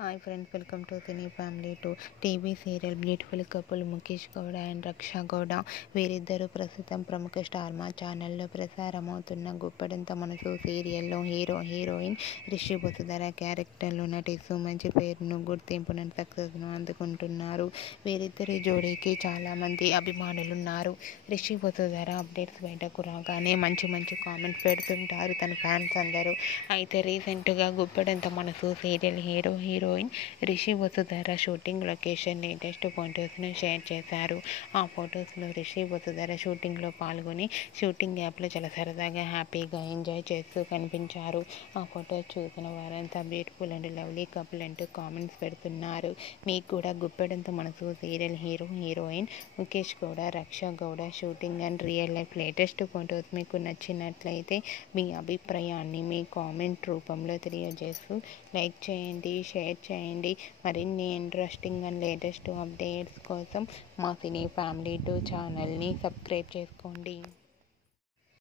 Hi friends, welcome to cine family to TV serial beautiful couple Mukesh Gowda and Raksha Gowda. వీరిద్దరూ ప్రస్తుతం ప్రముఖ star మా ఛానల్లో ప్రసారమవుతున్న గుప్పడంత మనసు సీరియల్లో హీరోయిన్ రిషి వసుధర క్యారెక్టర్లో నటిస్తూ మంచి పేరును, గుర్తింపును, సక్సెస్ను అందుకుంటున్నారు. వీరిద్దరి జోడీకి చాలామంది అభిమానులున్నారు. రిషి వసుధర అప్డేట్స్ బయటకు రాగానే మంచి కామెంట్స్ పెడుతుంటారు తన ఫ్యాన్స్ అందరూ. అయితే రీసెంట్గా Guppedantha Manasu serial heroine Rishi Vasudhara shooting location latest ఫొటోస్ను షేర్ చేశారు. ఆ ఫొటోస్లో రిషి వసుధర షూటింగ్లో పాల్గొని షూటింగ్ యాప్లో చాలా సరదాగా హ్యాపీగా ఎంజాయ్ చేస్తూ కనిపించారు. ఆ ఫొటోస్ చూసిన వారంతా బ్యూటిఫుల్ అండ్ లవ్లీ కపుల్ అంటూ కామెంట్స్ పెడుతున్నారు. మీకు కూడా గుప్పెడంత మనసు serial heroine Mukesh Gowda, Raksha Gowda shooting and real life latest photos మీకు నచ్చినట్లయితే మీ అభిప్రాయాన్ని మీ కామెంట్ రూపంలో తెలియజేస్తూ లైక్ చేయండి, షేర్ చేయండి. మరిన్ని ఇంట్రెస్టింగ్ అండ్ లేటెస్ట్ అప్డేట్స్ కోసం మా సినీ ఫ్యామిలీ 2 ఛానల్ని సబ్స్క్రైబ్ చేసుకోండి.